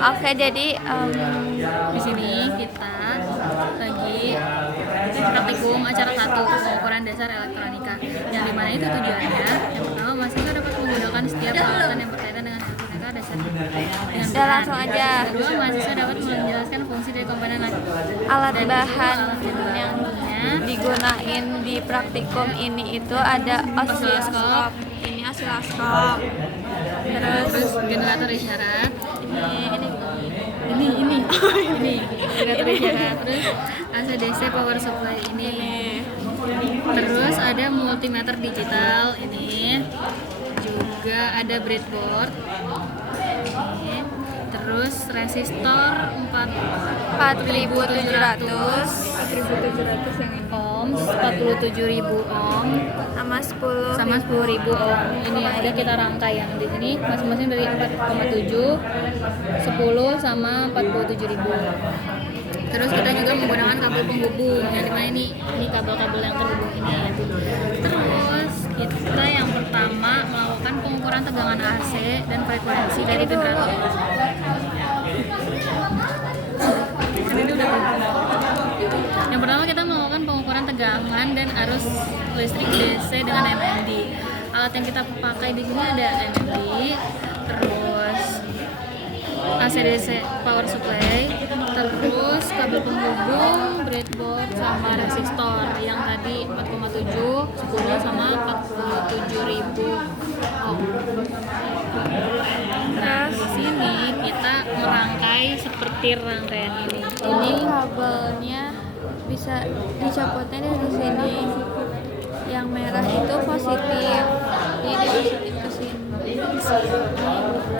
Oke, jadi Di sini kita lagi praktikum acara 1 pengukuran dasar elektronika, yang dimana itu tujuannya yang pertama mahasiswa dapat menggunakan setiap peralatan yang berkaitan dengan elektronika dasar dengan udah benar. langsung aja. Yang kedua, mahasiswa dapat menjelaskan fungsi dari komponen Alat dan bahan alat yang yang digunain di praktikum ini itu ada osiloskop, ini osiloskop, terus generator isyarat, ini generator isyarat, terus AC/DC power supply ini, terus ada multimeter digital ini, juga ada breadboard ini, terus resistor 4.700 ohms, 47.000 ohm sama 10. sama 10.000 ohm. Ini ada kita rangkai yang di sini masing-masing dari 4,7, 10 sama 47.000. Terus kita juga menggunakan kabel penghubung yang dimana ini kabel-kabel yang terhubung ini. Terus kita yang pertama melakukan pengukuran tegangan AC dan frekuensi dari generator. Yang pertama kita melakukan pengukuran tegangan dan arus listrik DC dengan MMD. Alat yang kita pakai di sini ada MMD, terus AC/DC power supply, terus kabel penghubung, breadboard, sama resistor yang tadi 4,7, 10 sama 47.000 ohm. Nah, di sini kita merangkai seperti rangkaian ini. Ini kabelnya bisa dicopotnya dari sini. Yang merah itu positif, ini positif ke sini.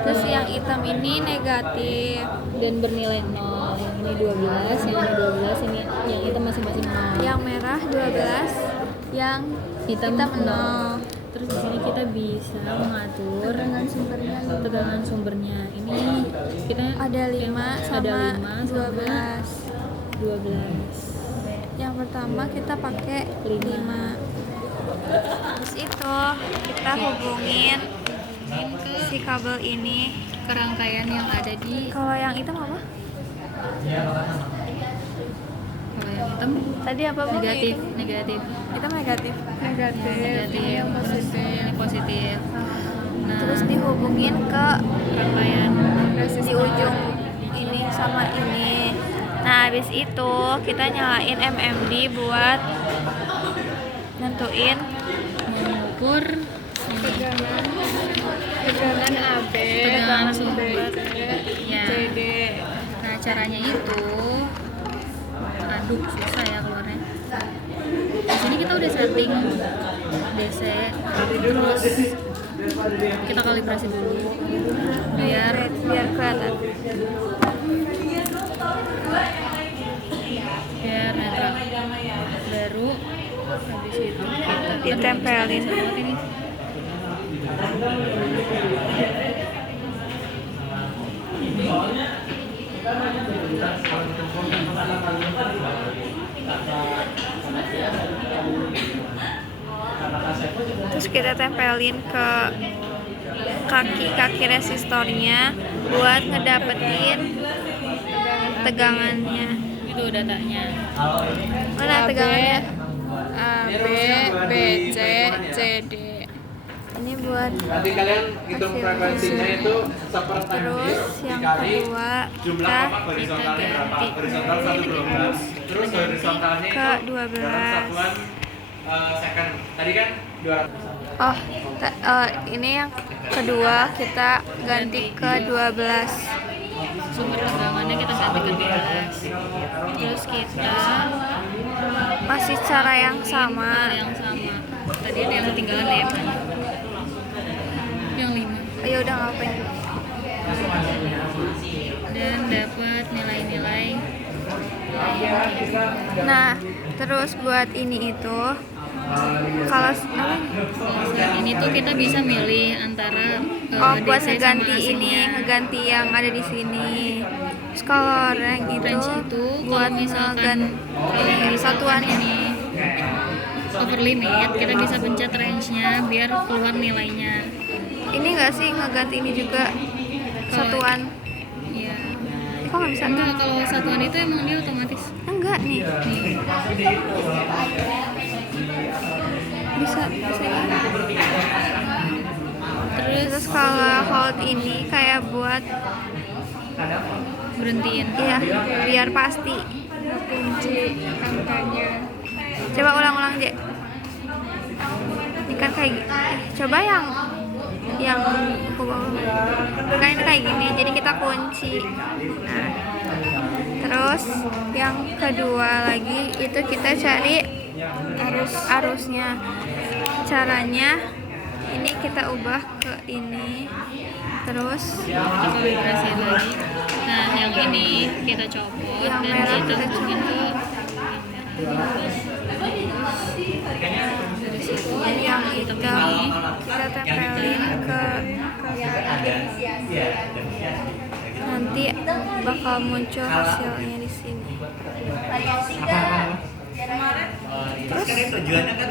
Terus yang hitam ini negatif. Dan bernilai 0. Yang ini 12, yang ini 12, ini yang hitam masing-masing 0. Yang merah 12, yang Hitam 0. Terus di sini kita bisa mengatur tegangan sumbernya. Ini kita Ada 5 sama 12. 12. Yang pertama kita pakai 5. Terus itu kita hubungin si kabel ini. Kerangkaian yang ada di Kalau yang hitam apa? kalau yang hitam Tadi apa Bu? negatif. Itu negatif. Yang positif. Nah, Terus dihubungin ke rangkaian di ujung ini sama ini. Nah, habis itu kita nyalain MMD buat nentuin mengukur tegangan AB, tegangan sumber. Ya. CD. Nah, caranya itu, aduh susah ya keluarnya. Di sini kita udah setting DC, terus kita kalibrasi dulu biar kelihatan. netral. Baru habis itu kita Ditempelin. ini. Terus kita tempelin ke kaki-kaki resistornya buat ngedapetin tegangannya. Itu datanya. Mana tegangannya? A, B, B, C, C, D. Ini buat Nanti kalian hitung frekuensinya itu seperti terus yang dikali kedua jumlah kita apa horizontalnya berapa? Horizontal 1/12. Terus horizontalnya ke itu 12. dalam satuan second. Tadi kan 200. Oh, ini yang kedua kita ganti ke 12. Sumber tegangannya kita sampai ke 12. Terus kita Masih cara yang sama. hal yang sama. Tadi ada yang ketinggalan ya. Yang 5. Ya udah ngapain? Dan dapat nilai-nilai. Nah, terus buat ini itu kalau apa? Saat ini tuh kita bisa milih antara Buat DC ngeganti sama ini, AC-nya. ngeganti yang ada di sini. Terus kalau rank Range itu buat kalau misalkan ngeganti satuan ini over limit, kita bisa pencet range-nya biar keluar nilainya. Ini enggak sih ngeganti ini juga satuan. Iya. Kok nggak bisa? Enggak, kalau satuan itu emang dia otomatis. Enggak nih. Nih. Bisa ini. Terus Terus kalau hold ini kayak buat berhentiin. iya biar pasti. Kunci angkanya. Coba ulang-ulang Je. Ini kan kayak coba yang aku bawa. Kan ini kayak gini, jadi kita kunci. Nah, terus yang kedua lagi itu kita cari arusnya. Caranya ini kita ubah ke ini, terus Kita vibrasiin lagi. Nah, yang ini kita copot Yang dan merah kita kita hubungin ke yang hitam ini. kita tempelin ke nanti bakal muncul hasilnya di sini. Terus kan ini tujuannya kan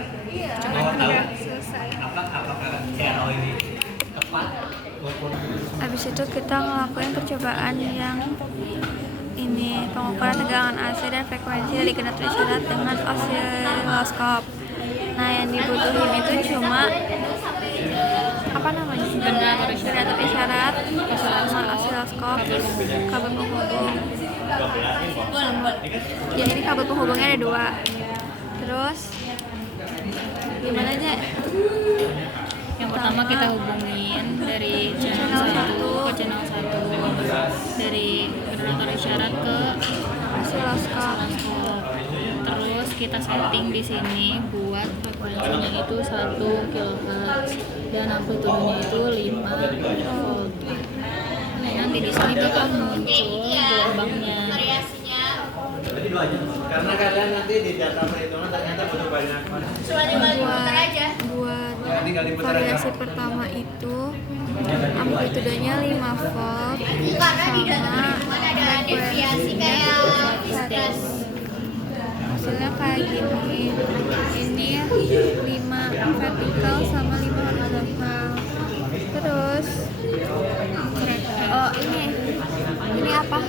mau tahu Selesai. apakah channel ini tepat Habis itu kita ngelakuin percobaan yang ini, pengukuran tegangan AC dan frekuensi dari generator isyarat dengan osiloskop. Nah, yang dibutuhin itu cuma apa namanya? Generator isyarat sama osiloskop, kabel penghubung. Ya, ini kabel penghubungnya ada 2. Terus gimana aja? Yang pertama kita hubungin dari channel 1 ke channel 1, dari generator isyarat ke Osiloskop. osiloskop. Terus kita setting di sini buat frekuensinya itu 1 kHz dan amplitudenya itu 5 volt. Nah, nanti di sini bakal muncul gelombangnya. karena kadang nanti di data perhitungan ternyata butuh banyak buat variasi pertama itu amplitudenya 5 volt sama frekuensi hasilnya kayak gini. Ini 5 vertikal sama 5 horizontal. Terus oh ini apa?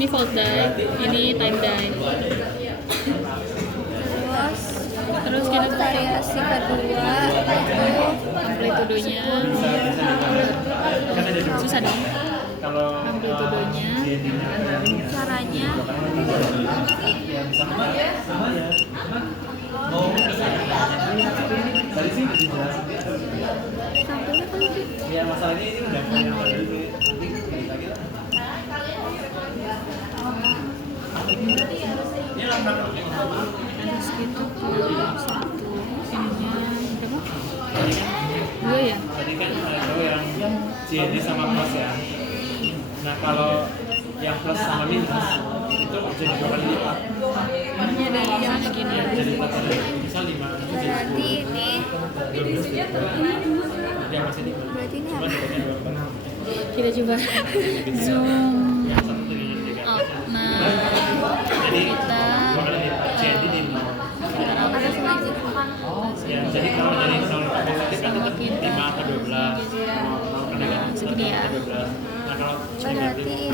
Ini volt dive, ini time dive. Terus kita variasi kedua itu Amplitudenya susah dong. kalau Amplitudenya caranya dari sini dijelasin sampingnya kan ya masalahnya ini udah punya nanti lagi lah ini lambang terus gitu satu ininya berapa? 2 ya? tadi kan ada yang JD sama plus ya. Nah kalau yang plus sama minus itu jadi 2 kali lipat. Ini dari yang segini. Jadi total misal 5 berarti ini yang masih 5. berarti ini Cuma apa? dapatnya 2 Kita coba zoom yang satu dengan 3. out. Nah, Jadi kita 2 kali lipat. JD di 0. Ada semacam Ya, jadi kalau dari 0 ke positif kan tetap 5 ke 12. segini ya. 12. Nah kalau berarti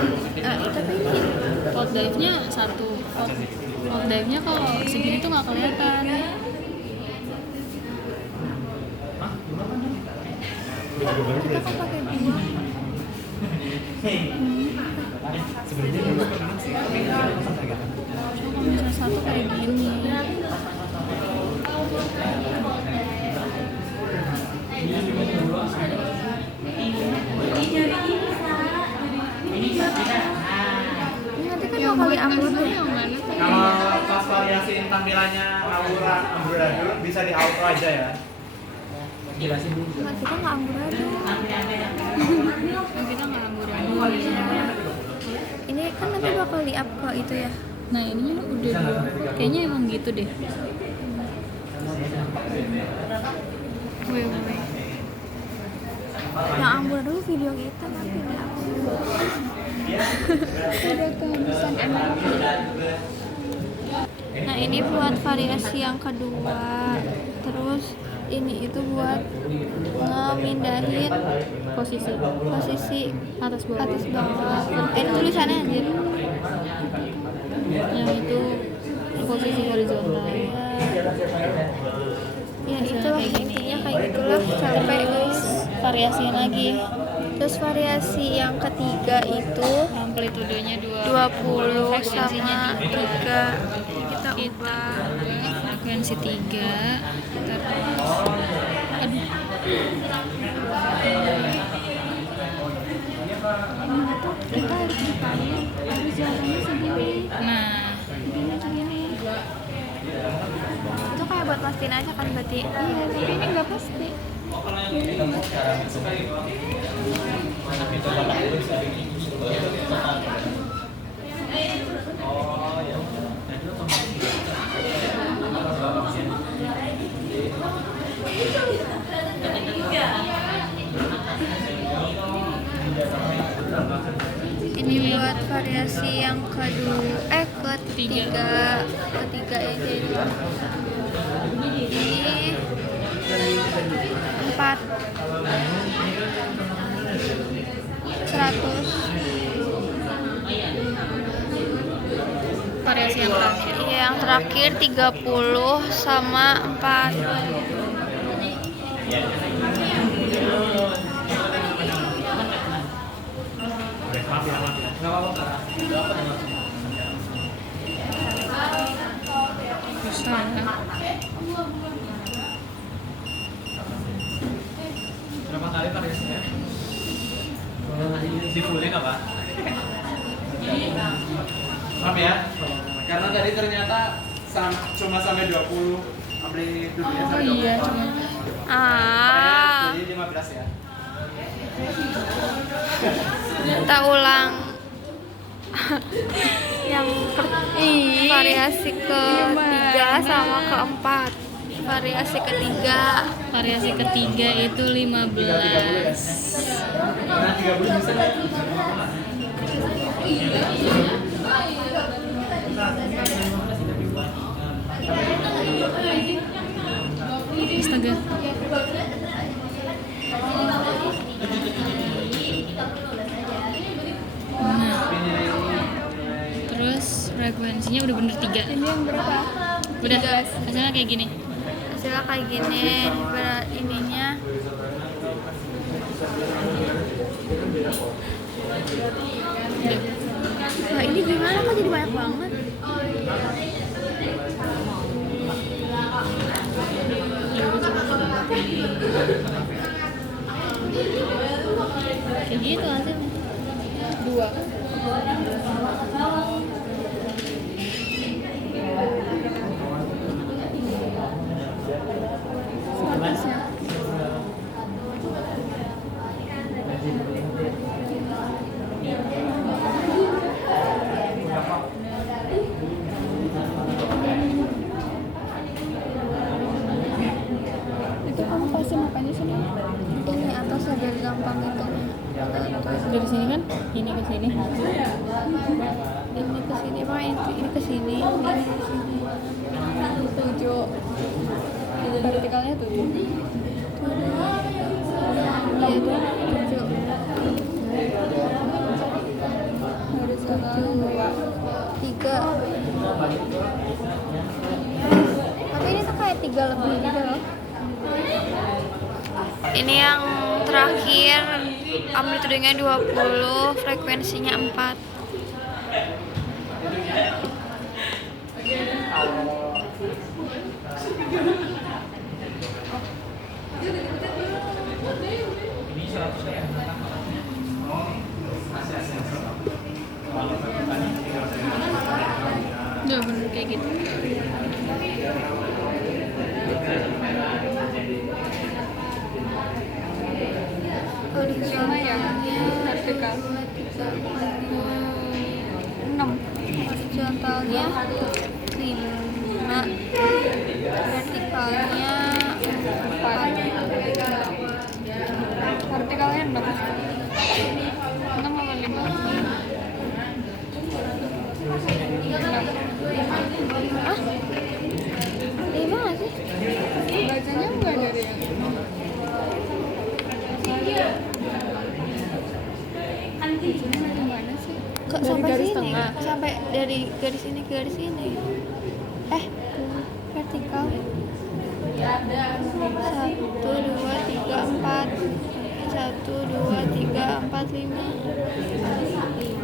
tapi ini Volt dive-nya 1. Volt dive-nya kalau segini tuh nggak kelihatan. kita kan pakai 2. sebenarnya dulu kan sih Kalau misalnya 1 kayak gini. Ini nanti kan 2 kali upload ya. Yang mana tuh? kalau pas variasiin tampilannya amburadul bisa di auto aja ya. Jelasin dulu. Nah, kita nggak amburadul. Kita nggak amburadul. Ini kan nanti bakal di up ke itu ya. Nah, ininya udah kayaknya emang gitu deh. Wait. Yang amburadul video kita nanti di up. Ada kehabisan energi. Nah, ini buat variasi yang kedua. Terus ini itu buat ngemindahin Posisi posisi atas bawah. ini tulisannya anjir. Yang itu posisi horizontal. Ya Misalnya itulah kayak gini. intinya kayak gitulah capek guys. Variasiin lagi. Terus variasi yang ketiga itu Amplitudenya 20 frekuensinya sama 3 kita Kita ubah. frekuensi 3 terus aduh Kita harus dipandang, harus jalannya segini. nah Segini. Itu kayak buat pastiin aja kan berarti. Iya, tapi ini nggak pasti. Ini buat variasi yang ketiga aja itu. Ini 4 100. variasi yang terakhir Iya, yang terakhir 30 sama 4. susah ya. Berapa kali variasinya? Di fullin apa? Maaf ya, karena tadi ternyata cuma sampai 20 amplitudenya Oh sampai 20. iya cuma Jadi 15 ya. Kita ulang yang variasi ketiga sama keempat. Variasi ketiga variasi ketiga itu 15 Karena 30 bisa. astaga nah terus frekuensinya udah bener 3 ini yang berapa? udah hasilnya kayak gini Hasilnya kayak gini. Ininya udah wah, ini gimana kok jadi banyak banget? kayak gitu hasilnya 2 Itu kamu pasti makanya sini. Ini atasnya biar gampang itu. dari sini kan ini ke sini Ini ke sini, Pak. Ini ke sini. Ini ke sini. 7. Vertikalnya 7. Iya, itu 7. Horizontalnya 3. Tapi ini tuh kayak 3 lebih gitu loh. Ini yang terakhir amplitudenya 20, frekuensinya 4. udah bener kayak gitu Horizontalnya vertikal 6. Horizontalnya 5. Vertikalnya 4. Vertikalnya 6 apa 5? Hah? 5 nggak sih? Bacanya enggak dari Ujungnya gimana sih? Kok Dari sampai garis sini? tengah. Sampai dari garis ini ke garis ini. Vertikal. 1, 2, 3, 4. 1, 2, 3, 4, 5.